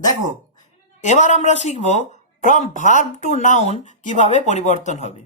দেখো, এবার আমরা শিখব ফ্রম ভার্ব টু নাউন কিভাবে পরিবর্তন হবে।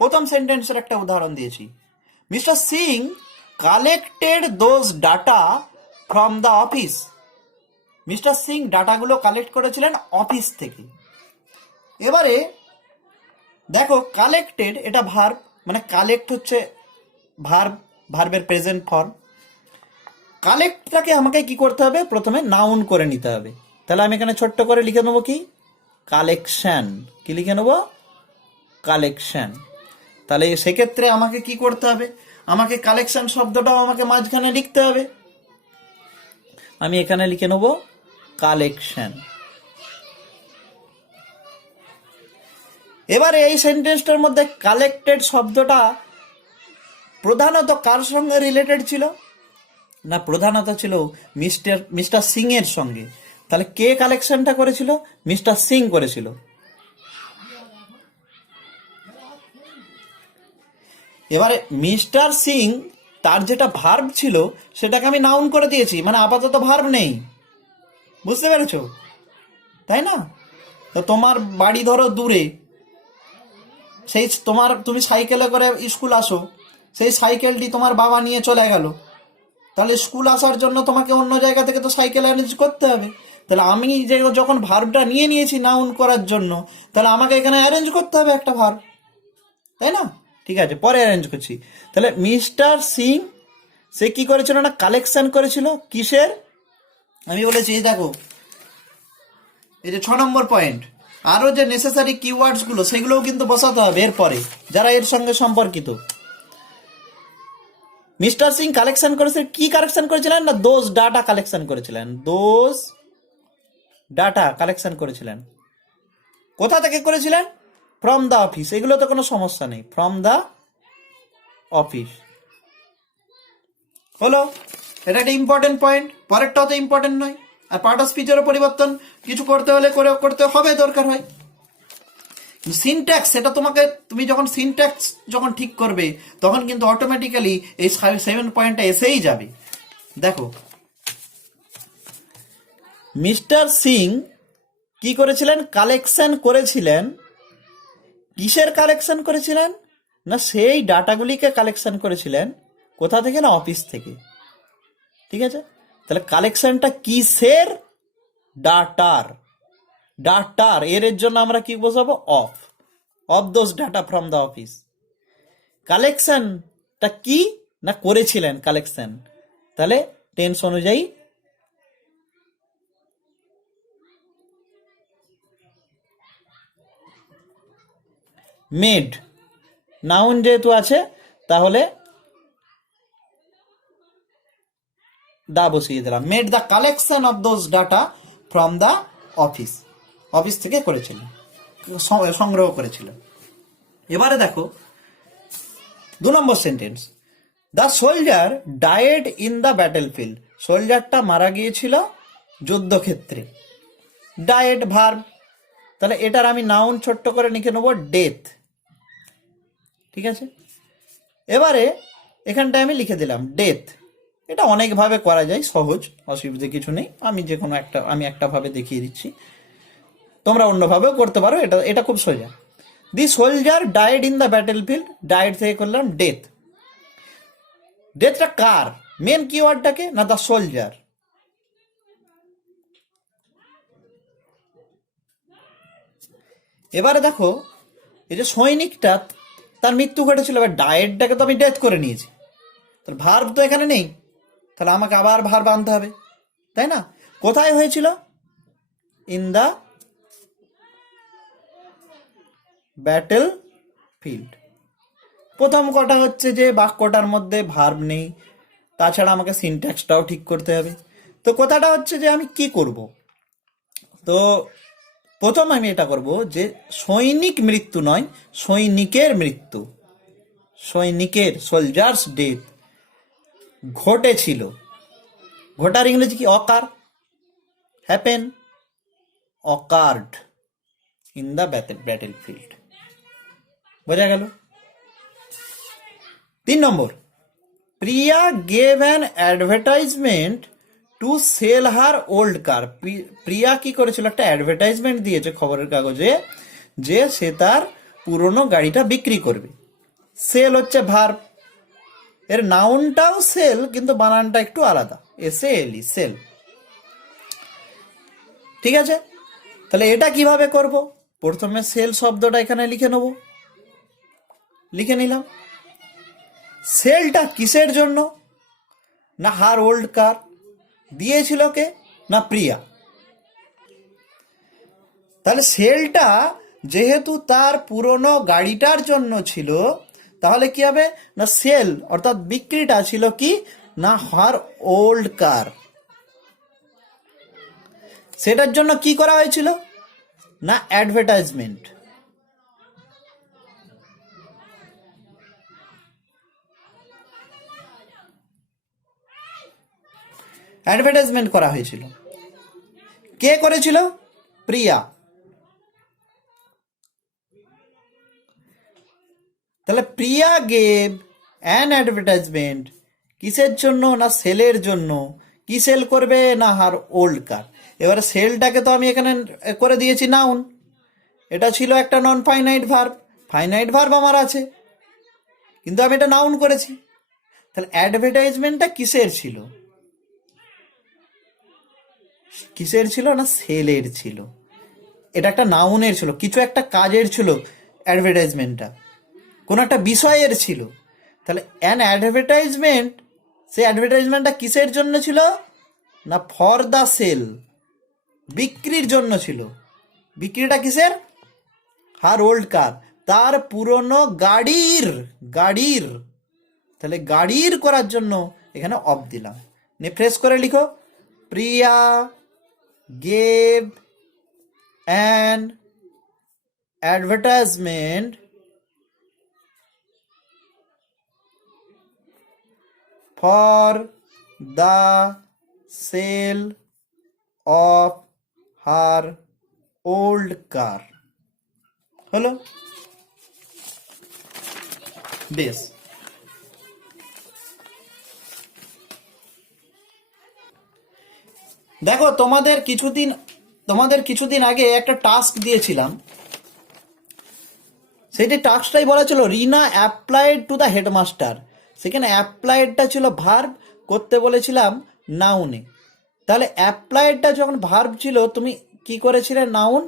প্রথম সেন্টেন্সের একটা উদাহরণ দিয়েছি, mister Singh collected those data from the office. Mister Singh ডাটাগুলো কালেক্ট করেছিলেন অফিস থেকে। এবারে দেখো, কালেক্টেড এটা ভার্ব, মানে কালেক্ট হচ্ছে ভার্ব, ভার্বের প্রেজেন্ট ফর্ম। কালেক্টটাকে আমাকে কি করতে হবে, প্রথমে নাউন করে নিতে হবে। তাহলে আমি এখানে ছোট্ট করে লিখে নেবো কি, কালেকশন। কি লিখে নেবো, কালেকশন। তাহলে সেক্ষেত্রে আমাকে কি করতে হবে, আমাকে কালেকশন শব্দটাও আমাকে মাঝখানে লিখতে হবে। আমি এখানে লিখে নেবো কালেকশন। এবারে এই সেন্টেন্সটার মধ্যে কালেক্টেড শব্দটা প্রধানত কার সঙ্গে রিলেটেড ছিল, না প্রধানত ছিল মিস্টার সিং এর সঙ্গে। তাহলে কে কালেকশনটা করেছিল, মিস্টার সিং করেছিল। এবারে মিস্টার সিং তার যেটা ভার্ব ছিল সেটাকে আমি নাউন করে দিয়েছি, মানে আপাতত ভার্ব নেই। বুঝতে পেরেছো, তাই না? তো তোমার বাড়ি ধরো দূরে, সেই তুমি সাইকেলে করে স্কুল আসো, সেই সাইকেলটি তোমার বাবা নিয়ে চলে গেল। তাহলে স্কুল আসার জন্য তোমাকে অন্য জায়গা থেকে তো সাইকেল অ্যারেঞ্জ করতে হবে। তাহলে আমি যে যখন ভার্বটা নিয়ে নিয়েছি নাউন করার জন্য, তাহলে আমাকে এখানে অ্যারেঞ্জ করতে হবে একটা ভার্ব, তাই না? ঠিক আছে, পরে অ্যারেঞ্জ করছি। তাহলে মিস্টার সিং সে কি করেছিল, না কালেকশন করেছিল কিসের, আমি বলেছি এই দেখো, এই যে 6 নম্বর পয়েন্ট, আরও যে নেসেসারি কিওয়ার্ডসগুলো সেগুলোও কিন্তু বসাতে হবে এরপরে, যারা এর সঙ্গে সম্পর্কিত। মিস্টার সিং কালেকশন করেছিলেন, কি কালেকশন করেছিলেন, না দোজ ডাটা কালেকশন করেছিলেন। দোজ ডাটা কালেকশন করেছিলেন। কোথা থেকে করেছিলেন, ফ্রম দ্য অফিস। এগুলো তো কোনো সমস্যা নেই, ফ্রম দ্য অফিস হলো। এটা একটা ইম্পর্টেন্ট পয়েন্ট। পরেরটাও তো ইম্পর্টেন্ট নয়। আর পার্ট অফ স্পিচেরও পরিবর্তন কিছু করতে হলে করতে হবে, দরকার হয়। সিনট্যাক্স, সেটা তোমাকে, তুমি যখন সিনট্যাক্স যখন ঠিক করবে তখন কিন্তু অটোমেটিক্যালি এই 7 পয়েন্টটা এসেই যাবে। দেখো, মিস্টার সিং কি করেছিলেন, কালেকশন করেছিলেন। কিসের কালেকশন করেছিলেন, না সেই ডাটাগুলিকে কালেকশন করেছিলেন। কোথা থেকে, না অফিস থেকে। ঠিক আছে, তাহলে কালেকশনটা কিসের, ডাটার। ডাটার এর জন্য আমরা কি বোঝাবো, of those data from the office. কালেকশনটা কি, না করেছিলেন কালেকশন, তাহলে টেন্স অনুযায়ী মেড, নাউন যেহেতু আছে তাহলে দা বসিয়ে দিলাম। Made the collection of those data from the office. Office থেকে করেছিলেন, সংগ্রহ করেছিলেন। এবারে দেখো 2 নম্বর sentence, the soldier died in the battle field. সোলজারটা মারা গিয়েছিল যুদ্ধক্ষেত্রে। ডায়েড ভার্ব, তাহলে এটার আমি নাউন ছোট্ট করে লিখে নেবো ডেথ। ঠিক আছে, এবারে এখানটায় আমি লিখে দিলাম ডেথ। এটা অনেকভাবে করা যায়, সহজ, অসুবিধে কিছু নেই। আমি একটা ভাবে দেখিয়ে দিচ্ছি, তোমরা অন্যভাবেও করতে পারো। এটা খুব সোজা। The soldier died in the battle field, died থেকে করলাম ডেথ। ডেথটা কার, মেন কিওয়ার্ডটাকে, না দ্য সোলজার। এবারে দেখো, এই যে সৈনিকটা তার মৃত্যু ঘটেছিল, এবার ডায়েটটাকে তো আমি ডেথ করে নিয়েছি, তাহলে ভার্ব তো এখানে নেই, তাহলে আমাকে আবার ভার্ব আনতে হবে, তাই না? কোথায় হয়েছিল, ইন দ্য ব্যাটেল ফিল্ড। প্রথম কথা হচ্ছে যে বাক্যটার মধ্যে ভার্ব নেই, তাছাড়া আমাকে সিনট্যাক্সটাও ঠিক করতে হবে। তো কথাটা হচ্ছে যে আমি কি করব, তো প্রথম আমি এটা করব যে সৈনিক মৃত্যু নয়, সৈনিকের মৃত্যু, সৈনিকের, সোলজার্স ডেথ ঘটেছিল। ঘটার ইংরেজি কি, occur, happen, occurred in the battle field. বোঝা গেল? 3 নম্বর, Priya gave an advertisement to sell her old car. Priya কি করেছিল, একটা অ্যাডভার্টাইজমেন্ট দিয়েছে খবরের কাগজে যে সে তার পুরনো গাড়িটা বিক্রি করবে। সেল হচ্ছে ভার্ব, এর নাউনটাও সেল কিন্তু বানানটা একটু আলাদা, SALE, সেল। ঠিক আছে, তাহলে এটা কিভাবে করব? প্রথমে সেল শব্দটা এখানে লিখে নেব, লিখে নিলাম। সেলটা কিসের জন্য? না হার ওল্ড কার। দিয়েছিল কে? না প্রিয়া। তাহলে সেলটা যেহেতু তার পুরনো গাড়িটার জন্য ছিল, তাহলে কি হবে? না সেল অর্থাৎ বিক্রিটা ছিল কি না হার ওল্ড কার। সেটার জন্য কি করা হয়েছিল? না অ্যাডভার্টাইজমেন্ট। অ্যাডভার্টাইজমেন্ট করা হয়েছিল। কে করেছিল? প্রিয়া। তাহলে প্রিয়া গেভ অ্যান অ্যাডভার্টাইজমেন্ট কিসের জন্য? না সেলের জন্য। কি সেল করবে? না হার ওল্ড কার। এবারে সেলটাকে তো আমি এখানে করে দিয়েছি নাউন, এটা ছিল একটা non finite verb. Finite verb আমার আছে কিন্তু আমি এটা নাউন করেছি। তাহলে অ্যাডভার্টাইজমেন্টটা কিসের ছিল? কিসের ছিল? না সেলের ছিল। এটা একটা নাউনের ছিল, কিছু একটা কাজের ছিল অ্যাডভার্টাইজমেন্টটা, কোনো একটা বিষয়ের ছিল। তাহলে অ্যান অ্যাডভার্টাইজমেন্ট, সেই অ্যাডভার্টাইজমেন্টটা কিসের জন্য ছিল? না ফর দ্য সেল, বিক্রির জন্য ছিল। বিক্রিটা কিসের? হার ওল্ড কার, তার পুরনো গাড়ির। গাড়ির, তাহলে গাড়ির করার জন্য এখানে অফ দিলাম। নিয়ে ফ্রেশ করে লিখো, Priya gave an advertisement for the sale of her old car. হলো? বেশ। দেখো তোমাদের কিছুদিন আগে একটা টাস্ক দিয়েছিলাম, সেইটি টাস্কটাই বলা ছিল রিনা অ্যাপ্লাইড টু দ্য হেডমাস্টার। সেখানে অ্যাপ্লাইডটা ছিল ভার্ব, করতে বলেছিলাম নাউনে। তাহলে অ্যাপ্লাইডটা যখন ভার্ব ছিল, তুমি কি করেছিলে? Noun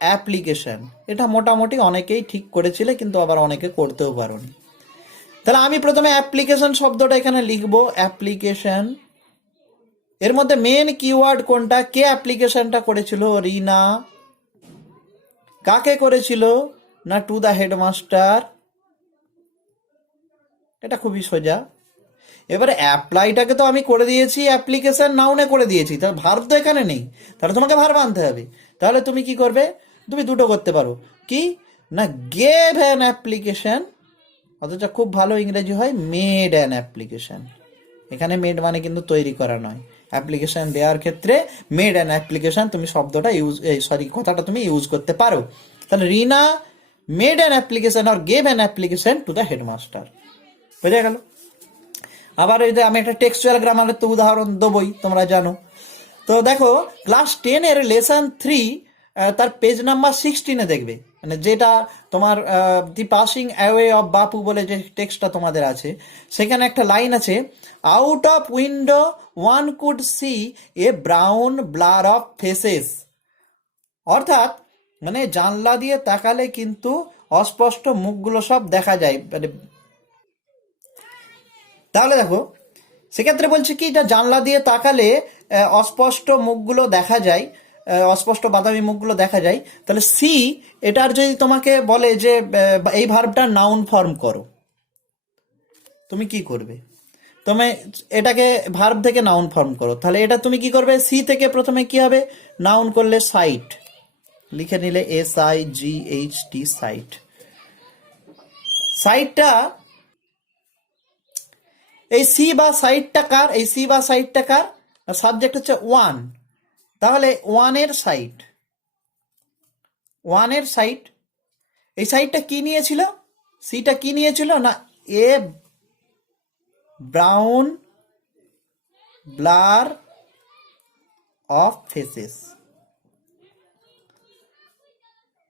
application. এটা মোটামুটি অনেকেই ঠিক করেছিলে, কিন্তু আবার অনেকে করতেও পারোনি। তাহলে আমি প্রথমে অ্যাপ্লিকেশন শব্দটা এখানে লিখবো, অ্যাপ্লিকেশন। এর মধ্যে মেন কিওয়ার্ড কোনটা? কে অ্যাপ্লিকেশনটা করেছিল? রিনা। কাকে করেছিল? না টু দ্য হেডমাস্টার। এটা খুবই সোজা। এবারে অ্যাপ্লাইটাকে তো আমি করে দিয়েছি অ্যাপ্লিকেশন নাউনে করে দিয়েছি, তাহলে ভার্ব তো এখানে নেই, তাহলে তোমাকে ভার্ব আনতে হবে। তাহলে তুমি কি করবে? তুমি দুটো করতে পারো, কি না গেভ অ্যান অ্যাপ্লিকেশন, অথচ খুব ভালো ইংরেজি হয় মেড অ্যান অ্যাপ্লিকেশন। এখানে মেড মানে কিন্তু তৈরি করা নয়, অ্যাপ্লিকেশন দেওয়ার ক্ষেত্রে মেড অ্যান অ্যাপ্লিকেশন তুমি শব্দটা কথাটা তুমি ইউজ করতে পারো। তাহলে রিনা মেড অ্যান অ্যাপ্লিকেশন আর gave an application to the headmaster. বুঝে গেল? আবার এই যে আমি একটা টেক্সচুয়াল গ্রামারের তো উদাহরণ দেবই, তোমরা জানো। তো দেখো ক্লাস 10-এর লেসন 3 তার পেজ নাম্বার 16-এ দেখবে, মানে যেটা তোমার দি পাসিং অ্যাওয়ে অফ বাপু বলে যে টেক্সটটা তোমাদের আছে, সেখানে একটা লাইন আছে, out of window one could see a brown blur of faces. অর্থাৎ মানে জানলা দিয়ে তাকালে কিন্তু অস্পষ্ট মুখগুলো সব দেখা যায়। মানে তাহলে দেখো সেক্ষেত্রে বলছে কি, এটা জানলা দিয়ে তাকালে অস্পষ্ট মুখগুলো দেখা যায়, অস্পষ্ট বাদামি মুখগুলো দেখা যায়। তাহলে সি, এটার যদি তোমাকে বলে যে এই ভার্বটা নাউন ফর্ম করো, তুমি কি করবে? তুমি এটাকে ভার্ব থেকে নাউন ফর্ম করো, তাহলে এটা তুমি কি করবে? সি থেকে প্রথমে কি হবে? নাউন করলে সাইট, লিখে নিলে SIGHT, সাইট। সাইটটা, এই সি বা সাইটটা কার? এই সি বা সাইটটা কার? সাবজেক্ট হচ্ছে ওয়ান। তাহলে ওয়ানের সাইট, ওয়ানের সাইট, এই সাইটটা কি নিয়েছিল? সিটা কি নিয়েছিল? না এ ব্রাউন ব্লার অফ ফেসেস।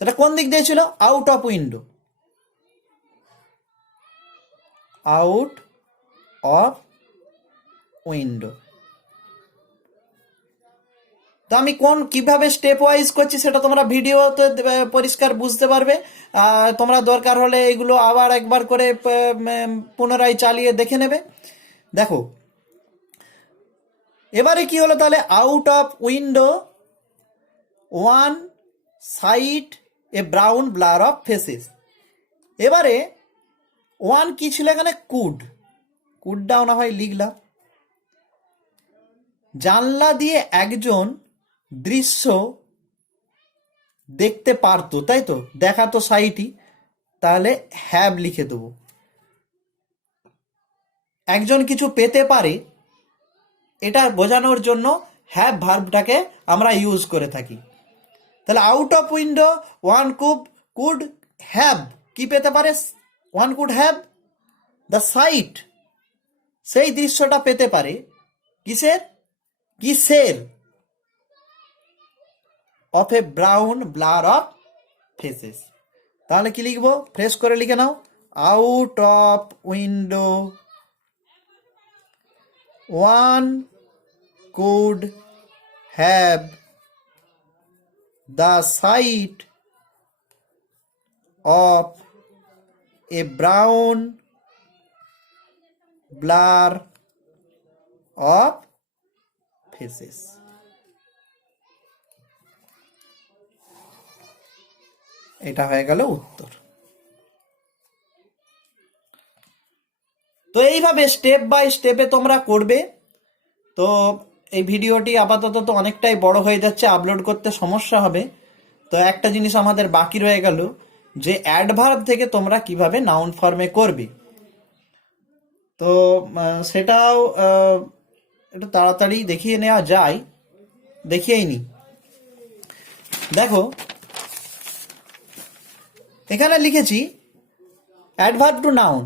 সেটা কোন দিক দিয়ে ছিল? Out of window, out of window. তো আমি কিভাবে স্টেপ ওয়াইজ করছি সেটা তোমরা ভিডিওতে পরিষ্কার বুঝতে পারবে। তোমরা দরকার হলে এগুলো আবার একবার করে পুনরায় চালিয়ে দেখে নেবে। দেখো এবারে কি হলো তাহলে, out of window one side A brown blur of faces. এবারে ওয়ান কি ছিল এখানে? কুডটাও না হয় লিখলাম। জানলা দিয়ে একজন দৃশ্য দেখতে পারতো, তাই তো, দেখাতো সাইটই, তাহলে হ্যাভ লিখে দেবো। একজন কিছু পেতে পারে, এটা বোঝানোর জন্য হ্যাভ ভার্বটাকে আমরা ইউজ করে থাকি। তাহলে out of window one could have, কি পেতে পারে? One could have the sight, সেই দৃশ্যটা পেতে পারে। কিসের? Of a brown blur of faces. তাহলে কি লিখবো? ফ্রেশ করে লিখে নাও, out of window one could have the sight of a brown blur of faces. এটা হয়ে গেল উত্তর। তো এইভাবে স্টেপ বাই স্টেপে তোমরা করবে। তো এই ভিডিওটি আপাতত তো অনেকটাই বড় হয়ে যাচ্ছে, আপলোড করতে সমস্যা হবে। তো একটা জিনিস আমাদের বাকি রয়ে গেল, যে অ্যাডভার্ব থেকে তোমরা কিভাবে নাউন ফর্মে করবে। তো সেটাও একটু তাড়াতাড়ি দেখিয়ে নেওয়া যায়, দেখিয়েই নি। দেখো এখানে লিখেছি adverb two noun,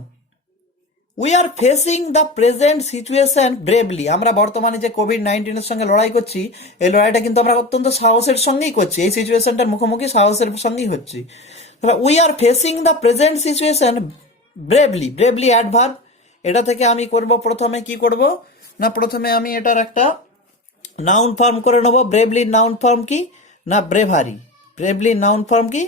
we are facing the present situation bravely. আমরা বর্তমানে যে কোভিড-19 সঙ্গে লড়াই করছি, এই লড়াইটা কিন্তু আমরা অত্যন্ত সাহসের সঙ্গেই করছি, এই সিচুয়েশনটার মুখোমুখি সাহসের সঙ্গেই হচ্ছি। We are facing the present situation bravely, bravely adverb. এটা থেকে আমি করব, প্রথমে কি করব না, প্রথমে আমি এটার একটা নাউন ফর্ম করে নেব। ব্রেভলির নাউন ফর্ম কি না? ব্রেভারি। ব্রেভলির নাউন ফর্ম কি?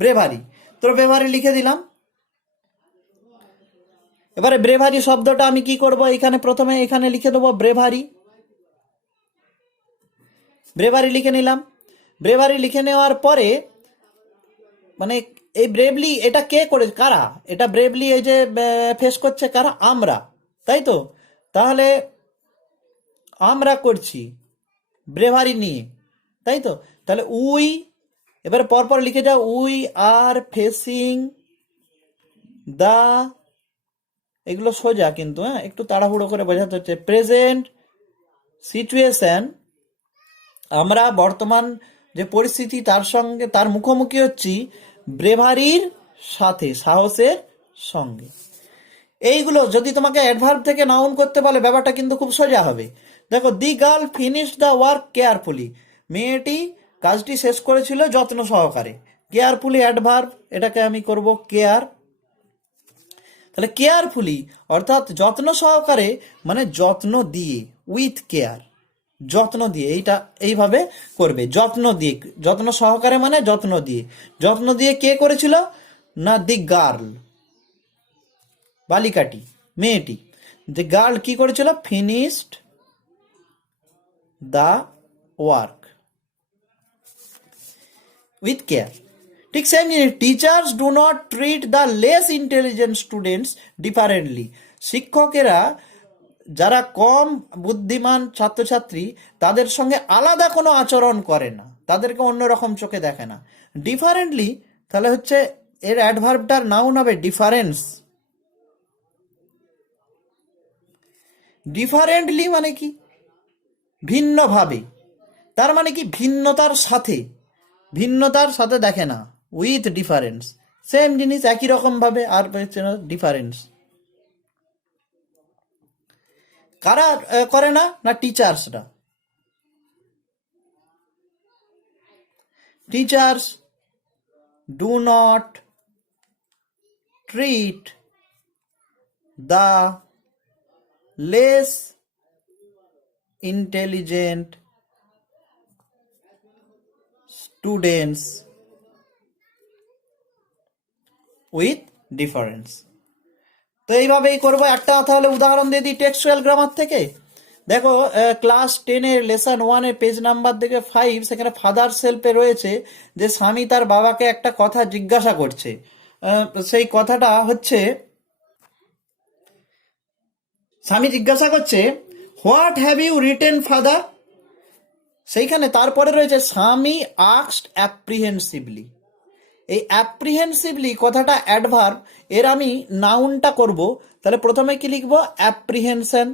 ব্রেভারি। তো ব্রেভারি লিখে দিলাম। এবারে ব্রেভারি শব্দটা আমি কি করব, এখানে প্রথমে এখানে লিখে দেবো ব্রেভারি। ব্রেভারি লিখে নিলাম। ব্রেভারি লিখে নেওয়ার পরে মানে এই ব্রেভলি এটা কে করে, কারা এটা ব্রেভলি এই যে ফেস করছে, কারা? আমরা, তাই তো। তাহলে আমরা করছি ব্রেভারি নিয়ে, তাই তো। তাহলে উই, এবারে পরপর লিখে যাও, উই আর ফেসিং দা, এগুলো সোজা কিন্তু, হ্যাঁ, একটু তাড়াহুড়ো করে বোঝাতে হচ্ছে। প্রেজেন্ট সিচুয়েশন, আমরা বর্তমান যে পরিস্থিতি তার সঙ্গে, তার মুখোমুখি হচ্ছি ব্রেভারির সাথে, সাহসের সঙ্গে। এইগুলো যদি তোমাকে অ্যাডভার্ব থেকে নাউন করতে বলে, ব্যাপারটা কিন্তু খুব সোজা হবে। দেখো, the girl finish the work carefully, মেয়েটি কাজটি শেষ করেছিল যত্ন সহকারে। কেয়ারফুলি অ্যাডভার্ব, এটাকে আমি করব কেয়ার। তাহলে কেয়ারফুলি অর্থাৎ যত্ন সহকারে, মানে যত্ন দিয়ে, উইথ কেয়ার, যত্ন দিয়ে, এইটা এইভাবে করবে, যত্ন দিয়ে, যত্ন সহকারে মানে যত্ন দিয়ে। যত্ন দিয়ে কে করেছিল না? দি গার্ল, বালিকাটি, মেয়েটি। দি গার্ল কি করেছিল? Finished the work with care. ঠিক সেম জিনিস, teachers do not treat the less intelligent students differently. শিক্ষকেরা যারা কম বুদ্ধিমান ছাত্রছাত্রী, তাদের সঙ্গে আলাদা কোনো আচরণ করে না, তাদেরকে অন্যরকম চোখে দেখে না। ডিফারেন্টলি, তাহলে হচ্ছে এর অ্যাডভার্বটার নাউন হবে ডিফারেন্স। ডিফারেন্টলি মানে কি? ভিন্নভাবে। তার মানে কি? ভিন্নতার সাথে, ভিন্নতার সাথে দেখে না, উইথ ডিফারেন্স। সেম জিনিস একই রকম ভাবে, আর ডিফারেন্স। কারা করে না? না টিচার্সরা। Teachers do not treat the less intelligent students with difference. তো এইভাবেই করবো। একটা তাহলে উদাহরণ দিয়ে দিই টেক্সচুয়াল গ্রামার থেকে। দেখো ক্লাস 10-এর লেসন 1-এর পেজ নাম্বার থেকে 5, সেখানে ফাদার সেলফে রয়েছে যে স্বামী তার বাবাকে একটা কথা জিজ্ঞাসা করছে। সেই কথাটা হচ্ছে, স্বামী জিজ্ঞাসা করছে what have you written father. সেইখানে তারপরে রয়েছে স্বামী আস্কড অ্যাপ্রিহেন্সিভলি। এই অ্যাপ্রিহেন্সিভলি কথাটা অ্যাডভার্ব, এর আমি নাউনটা করব। তাহলে প্রথমে কি লিখবো? অ্যাপ্রিহেনশন।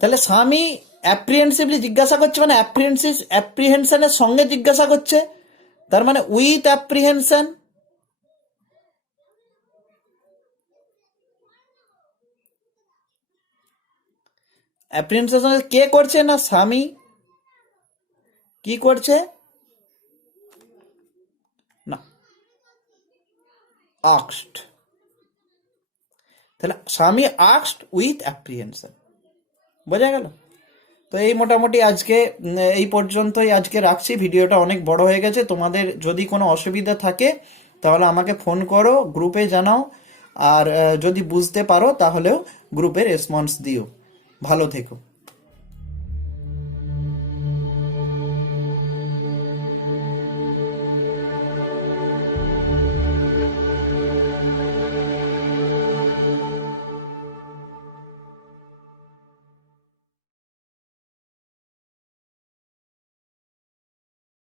তাহলে স্বামী অ্যাপ্রিহেন্সিভলি জিজ্ঞাসা করছে, মানে অ্যাপ্রিহেনশনের সঙ্গে জিজ্ঞাসা করছে, তার মানে উইথ অ্যাপ্রিহেনশন। অ্যাপ্রিহেনশন কে করছে? না স্বামী। কি করছে? না আস্কড। তাহলে স্বামী আস্কড উইথ অ্যাপ্রিহেনশন। বোঝা গেল? তো এই মোটামুটি আজকে এই পর্যন্তই আজকে রাখছি। ভিডিওটা অনেক বড় হয়ে গেছে। তোমাদের যদি কোনো অসুবিধা থাকে তাহলে আমাকে ফোন করো, গ্রুপে জানাও। আর যদি বুঝতে পারো তাহলেও গ্রুপে রেসপন্স দিও। ভালো থেকো।